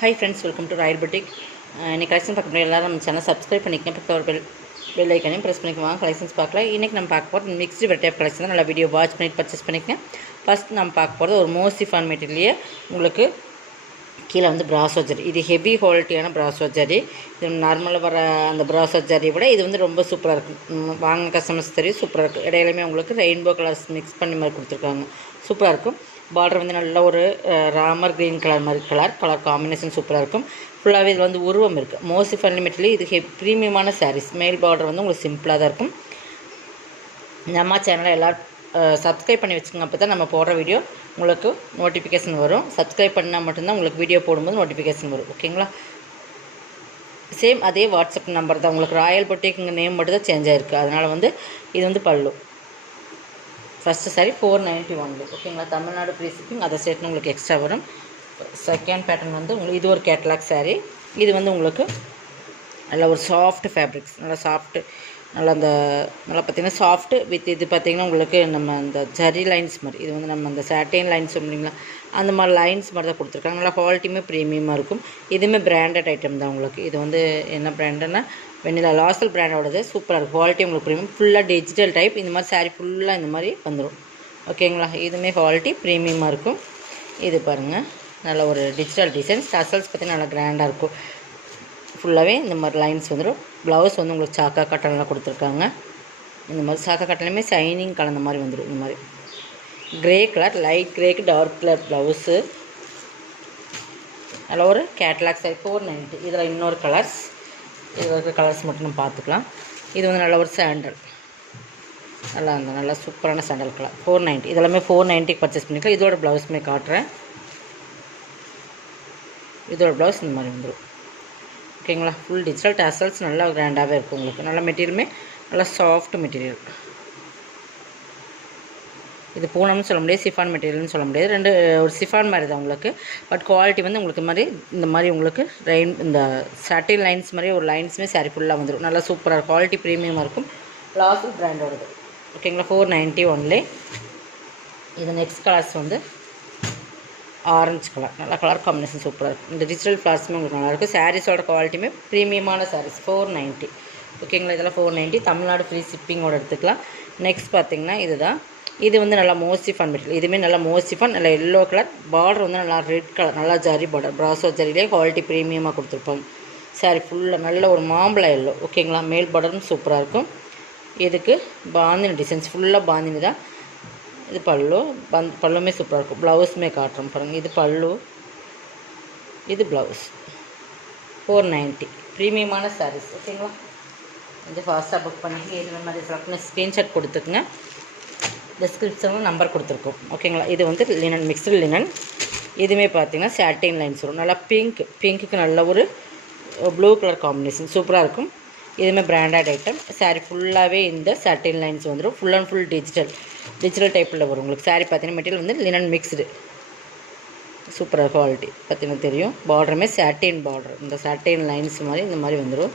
Hi friends, welcome to Royal Boutique. இன்னைக்கு collection பார்க்க முடியும் எல்லாரும் நம்ம சேனல் சப்ஸ்கிரைப் பண்ணிக்கங்க. பக்கத்துல ஒரு பெல் ஐக்கனையும் ப்ரெஸ் பண்ணிக்கோங்க. கலெக்ஷன்ஸ் பார்க்கலாம். இன்றைக்கி நம்ம பார்க்க போகிறது மிக்ஸ்டு வெரைட்டி ஆஃப் கலெக்ஷன் தான். நல்லா வீடியோ வாட்ச் பண்ணிட்டு பர்ச்சேஸ் பண்ணிக்கங்க. ஃபஸ்ட் நம்ம பார்க்க போகிறது ஒரு மோசிஃபான் மெட்டீரியலே உங்களுக்கு கீழே வந்து பிராசோ ஜரி. இது ஹெவி குவாலிட்டியான பிராசோ ஜரி. இது நார்மலாக வர அந்த பிராசோ ஜரியை விட இது வந்து ரொம்ப சூப்பராக இருக்கும். வாங்க கஸ்டமர்ஸ் தெரியும், சூப்பராக இருக்கும். இடையிலுமே உங்களுக்கு ரெயின்போ கலர்ஸ் மிக்ஸ் பண்ணி மாதிரி கொடுத்துருக்காங்க. சூப்பராக இருக்கும். பார்டர் வந்து நல்ல ஒரு ராமர் க்ரீன் கலர் மாதிரி கலர் காம்பினேஷன் சூப்பராக இருக்கும். ஃபுல்லாகவே இதில் வந்து உருவம் இருக்குது. மோசிஃபான் லிமிட்லேயே இது ப்ரீமியமான சாரீஸ். மேல் பார்டர் வந்து உங்களுக்கு சிம்பிளாக தான் இருக்கும். நம்ம சேனலை எல்லோரும் சப்ஸ்கிரைப் பண்ணி வச்சுக்கோங்க. அப்போ தான் நம்ம போடுற வீடியோ உங்களுக்கு நோட்டிஃபிகேஷன் வரும். சப்ஸ்கிரைப் பண்ணால் மட்டும்தான் உங்களுக்கு வீடியோ போடும்போது நோட்டிஃபிகேஷன் வரும். ஓகேங்களா? சேம் அதே வாட்ஸ்அப் நம்பர் தான். உங்களுக்கு ராயல் பொட்டிக்குங்க நேம் மட்டும் தான் சேஞ்ச் ஆகிருக்கு. அதனால் வந்து இது வந்து பல்லு. First sorry 491. ஓகேங்களா? Tamil Nadu free shipping. அதை சேர்த்து உங்களுக்கு எக்ஸ்ட்ரா வரும். செகண்ட் பேட்டர்ன் வந்து உங்களுக்கு இது ஒரு கேட்லாக் சாரீ. இது வந்து உங்களுக்கு நல்லா ஒரு சாஃப்ட் ஃபேப்ரிக்ஸ், நல்லா சாஃப்ட்டு, நல்லா அந்த நல்லா பார்த்திங்கன்னா சாஃப்ட்டு வித் இது பார்த்திங்கன்னா உங்களுக்கு நம்ம அந்த ஜரி லைன்ஸ் மாதிரி, இது வந்து நம்ம அந்த சாட்டின் லைன்ஸ் சொல்லுங்களா அந்த மாதிரி லைன்ஸ் மாதிரி தான் கொடுத்துருக்காங்க. நல்லா குவாலிட்டியுமே ப்ரீமியமாக இருக்கும். இதுவுமே பிராண்டட் ஐட்டம் தான் உங்களுக்கு. இது வந்து என்ன பிராண்டுன்னா வெண்ணிலா லாசல் பிராண்டோடது. சூப்பராக இருக்கும். குவாலிட்டி உங்களுக்கு ப்ரீமியம். ஃபுல்லாக டிஜிட்டல் டைப். இந்த மாதிரி சாரீ ஃபுல்லாக இந்த மாதிரி வந்துடும். ஓகேங்களா? இதுவுமே குவாலிட்டி ப்ரீமியமாக இருக்கும். இது பாருங்கள், நல்ல ஒரு டிஜிட்டல் டிசைன்ஸ். டசல்ஸ் பார்த்திங்கன்னா நல்லா கிராண்டாக இருக்கும். ஃபுல்லாகவே இந்த மாதிரி லைன்ஸ் வந்துடும். ப்ளவுஸ் வந்து உங்களுக்கு சாக்கா காட்டன்லாம் கொடுத்துருக்காங்க. இந்த மாதிரி சாக்கா காட்டன்லையுமே ஷைனிங் கலந்த மாதிரி வந்துடும். இந்த மாதிரி க்ரே கலர், லைட் க்ரேக்கு டார்க் கலர் ப்ளவுஸு. அதில் ஒரு கேட்லாக் சாரி 490. இதில் இன்னொரு கலர்ஸ், இதில் இருக்கிற கலர்ஸ் மட்டும் நம்ம பார்த்துக்கலாம். இது வந்து நல்ல ஒரு சாண்டல், நல்லா அந்த நல்லா சூப்பரான சாண்டல் கலர் 490. இதெல்லாமே 490க்கு பர்ச்சேஸ் பண்ணிக்கலாம். இதோட ப்ளவுஸுமே காட்டுறேன். இதோட ப்ளவுஸ் இந்த மாதிரி வந்துடும். ஓகேங்களா? ஃபுல் டிஜிட்டல் டசல்ஸ் நல்லா கிராண்டாகவே இருக்கும் உங்களுக்கு. நல்ல மெட்டீரியலுமே நல்லா சாஃப்ட் மெட்டீரியல். இது பூனம்னு சொல்ல முடியாது, சிஃபான் மெட்டீரியல்னு சொல்ல முடியாது. ரெண்டு ஒரு சிஃபான் மாதிரி தான் உங்களுக்கு. பட் குவாலிட்டி வந்து உங்களுக்கு மாதிரி இந்த மாதிரி உங்களுக்கு இந்த சாட்டின் லைன்ஸ் மாதிரி ஒரு லைன்ஸுமே சாரி ஃபுல்லாக வந்துடும். நல்லா சூப்பராக குவாலிட்டி ப்ரீமியமாக இருக்கும். லாசல் பிராண்டோடது. ஓகேங்களா? 490 ஒன்லி. இது நெக்ஸ்ட் கலர்ஸ் வந்து ஆரஞ்சு கலர். நல்லா கலர் காம்பினேஷன் சூப்பராக இருக்கும். இந்த டிஜிட்டல் ஃப்ளார்ஸுமே உங்களுக்கு நல்லாயிருக்கும். சாரீஸோட குவாலிட்டியுமே ப்ரீமியமான சாரீஸ் 490. ஓகேங்களா? இதெல்லாம் 490. தமிழ்நாடு ஃப்ரீ ஷிப்பிங்கோட எடுத்துக்கலாம். நெக்ஸ்ட் பார்த்திங்கன்னா இதுதான். இது வந்து நல்லா மோசிஃபான் மெட்டீரியல். இதுவுமே நல்லா மோசிஃபான், நல்லா எல்லோ கலர். பார்டர் வந்து நல்லா ரெட் கலர், நல்லா ஜரி பார்டர். பிராசோ ஜரிலே குவாலிட்டி ப்ரீமியமாக கொடுத்துருப்பாங்க. சாரி ஃபுல்லாக நல்ல ஒரு மாம்பழம் எல்லோ. ஓகேங்களா? மேல் பார்டரும் சூப்பராக இருக்கும். இதுக்கு பாந்தினி டிசைன்ஸ், ஃபுல்லாக பாந்தினி தான். இது பல்லு. பல்லுமே சூப்பராக இருக்கும். ப்ளவுஸுமே காட்டுறோம் பாருங்கள். இது பல்லு, இது ப்ளவுஸ். 490 ப்ரீமியமான சாரீஸ். ஓகேங்களா? கொஞ்சம் ஃபாஸ்ட்டாக புக் பண்ணிங்க. இது மாதிரி செலக்ட் ஸ்க்ரீன்ஷாட் கொடுத்துக்குங்க. டிஸ்கிரிப்ஷனில் நம்பர் கொடுத்துருக்கோம். ஓகேங்களா? இது வந்து லினன், மிக்ஸ்டு லினன். இதுவுமே பார்த்திங்கன்னா சாட்டின் லைன்ஸ் வரும். நல்லா பிங்க்குக்கு நல்ல ஒரு ப்ளூ கலர் காம்பினேஷன் சூப்பராக இருக்கும். இதுவுமே பிராண்டட் ஐட்டம். சாரீ ஃபுல்லாகவே இந்த சாட்டின் லைன்ஸ் வந்துடும். ஃபுல் அண்ட் ஃபுல் டிஜிட்டல் டைப்பில் வரும் உங்களுக்கு. சாரீ பார்த்தீங்கன்னா மெட்டீரியல் வந்து லினன் மிக்ஸ்டு. சூப்பராக குவாலிட்டி பார்த்தீங்கன்னா தெரியும். பார்டருமே சாட்டின் பார்டர். இந்த சாட்டின் லைன்ஸ் மாதிரி இந்த மாதிரி வந்துடும்.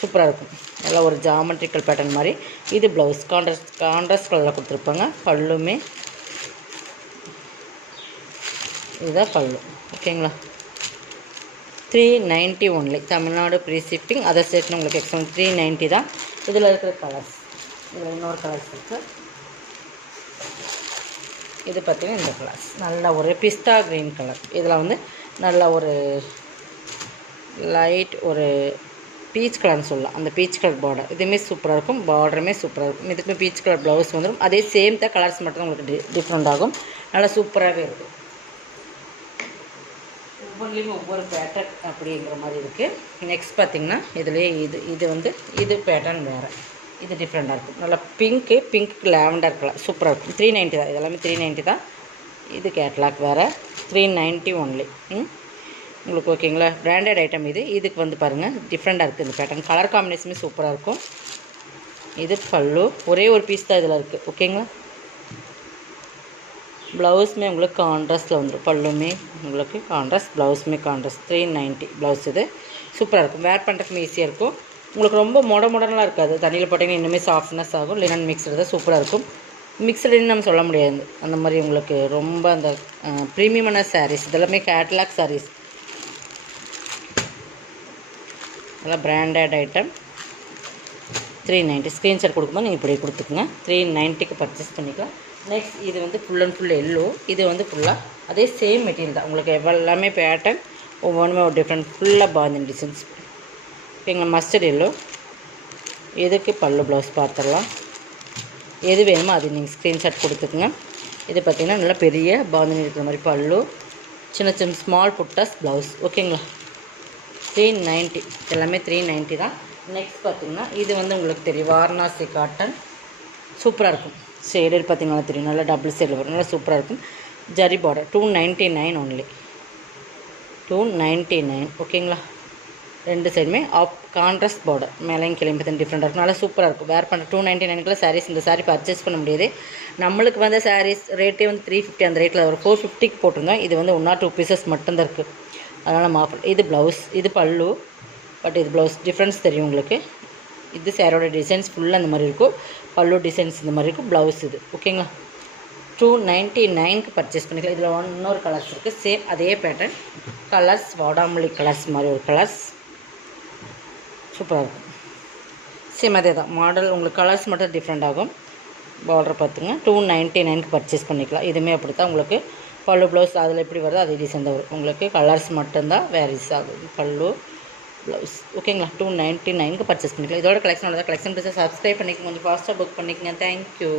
சூப்பராக இருக்கும். நல்லா ஒரு ஜாமெட்ரிக்கல் பேட்டர்ன் மாதிரி. இது ப்ளவுஸ் கான்ட்ராஸ்ட் கலரில் கொடுத்துருப்பாங்க. பல்லுமே இதுதான் பல்லு. ஓகேங்களா? 390 ஒன்லி. Tamil Nadu free shipping. அதை சேர்த்து உங்களுக்கு எக்ஸ்ட்ரா 390 தான். இதில் இருக்கிற கலர்ஸ், இதில் இன்னொரு கலர்ஸ் இருக்குது. இது பார்த்திங்கன்னா இந்த கலர்ஸ் நல்ல ஒரு பிஸ்தா க்ரீன் கலர். இதில் வந்து நல்ல ஒரு லைட் ஒரு பீச் கலர்னு சொல்லலாம். அந்த பீச் கலர் பார்டர் இதுவுமே சூப்பராக இருக்கும். பார்டருமே சூப்பராக இருக்கும். இதுக்குமே பீச் கலர் ப்ளவுஸ் வந்துடும். அதே சேம் தான். கலர்ஸ் மட்டும் தான் உங்களுக்கு டிஃப்ரெண்ட் ஆகும். நல்லா சூப்பராகவே இருக்கும். ஒவ்வொன்றிலையும் ஒவ்வொரு பேட்டர்ன் அப்படிங்கிற மாதிரி இருக்குது. நெக்ஸ்ட் பார்த்திங்கன்னா இதுலேயே இது வந்து இது பேட்டர்ன் வேறு. இது டிஃப்ரெண்ட்டாக இருக்கும். நல்லா பிங்க்கு லாவெண்டர் கலர் சூப்பராக இருக்கும். 390 தான். இதெல்லாமே 390 தான். இது கேட்லாக் வேறு. 390 ஒன்லி. உங்களுக்கு ஓகேங்களா? பிராண்டட் ஐட்டம் இது. இதுக்கு வந்து பாருங்கள் டிஃப்ரெண்ட்டாக இருக்குது இந்த பேட்டர்ன். கலர் காம்பினேஷனுமே சூப்பராக இருக்கும். இது பல்லு. ஒரே ஒரு பீஸ் தான் இதில் இருக்குது. ஓகேங்களா? ப்ளவுஸுமே உங்களுக்கு கான்ட்ராஸ்ட்டில் வந்துடும். பல்லுமே உங்களுக்கு கான்ட்ராஸ்ட், ப்ளவுஸுமே கான்ட்ராஸ்ட். 390 ப்ளவுஸ். இது சூப்பராக இருக்கும். வேர் பண்ணுறதுக்கு ஈஸியாக இருக்கும். உங்களுக்கு ரொம்ப மாடர்னாக இருக்காது. தண்ணியில் போட்டிங்கன்னா இன்னுமே சாஃப்ட்னஸ் ஆகும். லினன் மிக்ஸ்டு தான் சூப்பராக இருக்கும். மிக்ஸ்டுன்னு நம்ம சொல்ல முடியாது. அந்த மாதிரி உங்களுக்கு ரொம்ப அந்த ப்ரீமியமான சாரீஸ். இதெல்லாமே கேட்லாக் சாரீஸ். நல்லா பிராண்டட் ஐட்டம் 390. ஸ்க்ரீன்ஷாட் கொடுக்கும்போது நீங்கள் இப்படி கொடுத்துக்குங்க. 390க்கு பர்ச்சேஸ் பண்ணிக்கலாம். நெக்ஸ்ட் இது வந்து ஃபுல் அண்ட் ஃபுல் எல்லோ. இது வந்து ஃபுல்லாக அதே சேம் மெட்டீரியல் தான். உங்களுக்கு எல்லாமே பேட்டர்ன் ஒவ்வொன்றுமே ஒரு டிஃப்ரெண்ட். ஃபுல்லாக பாந்தினி டிசைன்ஸ். ஓகேங்க. Mustard yellow. இதுக்கு பல்லு ப்ளவுஸ் பார்த்துடலாம். எது வேணுமோ அது நீங்கள் ஸ்க்ரீன்ஷாட் கொடுத்துக்குங்க. இது பார்த்திங்கன்னா நல்லா பெரிய பாந்தினி இருக்கிற மாதிரி பல்லு, சின்ன சின்ன ஸ்மால் புட்டாஸ் ப்ளவுஸ். ஓகேங்களா. 390 எல்லாமே 390 தான். நெக்ஸ்ட் பார்த்திங்கன்னா இது வந்து உங்களுக்கு தெரியும் வாரணாசி காட்டன். சூப்பராக இருக்கும். ஷேடட் பார்த்திங்கன்னா தெரியும். நல்லா டபுள் ஷேடில் வரும். நல்லா சூப்பராக இருக்கும். Zari border 299 only. 299. ஓகேங்களா. ரெண்டு சைடுமே கான்ட்ராஸ்ட் பார்டர். மேலேயும் கிளம்பி பார்த்து டிஃப்ரெண்ட்டாக இருக்கும். நல்லா சூப்பராக இருக்கும். வேர் பண்ணுற 299க்குள்ள சாரீஸ். இந்த சாரீ பர்ச்சேஸ் பண்ண முடியாது. நம்மளுக்கு வந்து சாரீஸ் ரேட்டே வந்து 350 அந்த ரேட்டில் ஒரு 450க்கு போட்டிருந்தோம். இது வந்து 1 or 2 பீசஸ் மட்டும்தான் இருக்குது. அதனால் மாப்பிள். இது ப்ளவுஸ். இது பல்லு. பட் இது ப்ளவுஸ் டிஃப்ரென்ஸ் தெரியும் உங்களுக்கு. இது சாரோட டிசைன்ஸ் ஃபுல்லாக இந்த மாதிரி இருக்கும். பல்லு டிசைன்ஸ் இந்த மாதிரி இருக்கும். ப்ளவுஸ் இது. ஓகேங்களா. 299க்கு பர்ச்சேஸ் பண்ணிக்கலாம். இதில் இன்னொரு கலர்ஸ் இருக்குது. சேம் அதே பேட்டர்ன் கலர்ஸ். வாடாமல்லி கலர்ஸ் மாதிரி ஒரு கலர்ஸ். சூப்பராக இருக்கும். சேம் அதே தான் மாடல். உங்களுக்கு கலர்ஸ் மட்டும் டிஃப்ரெண்ட் ஆகும். பார்டர் பார்த்துங்க. 299க்கு பர்ச்சேஸ் பண்ணிக்கலாம். இதுவுமே அப்படி தான் உங்களுக்கு பல்லு ப்ளவுஸ் அதில் எப்படி வருதோ அதே டிசைன் தான் வரும். உங்களுக்கு கலர்ஸ் மட்டும்தான் வேரிஸ் ஆகுது. பல்லு ப்ளவுஸ். ஓகேங்களா. 299க்கு பர்ச்சேஸ் பண்ணிக்கலாம். இதோட கலெக்ஷனோட தான். கலெக்ஷன் பிடிச்சா சப்ஸ்கிரைப் பண்ணிக்கோங்க. கொஞ்சம் ஃபாஸ்ட்டாக புக் பண்ணிக்கோங்க. தேங்க்யூ.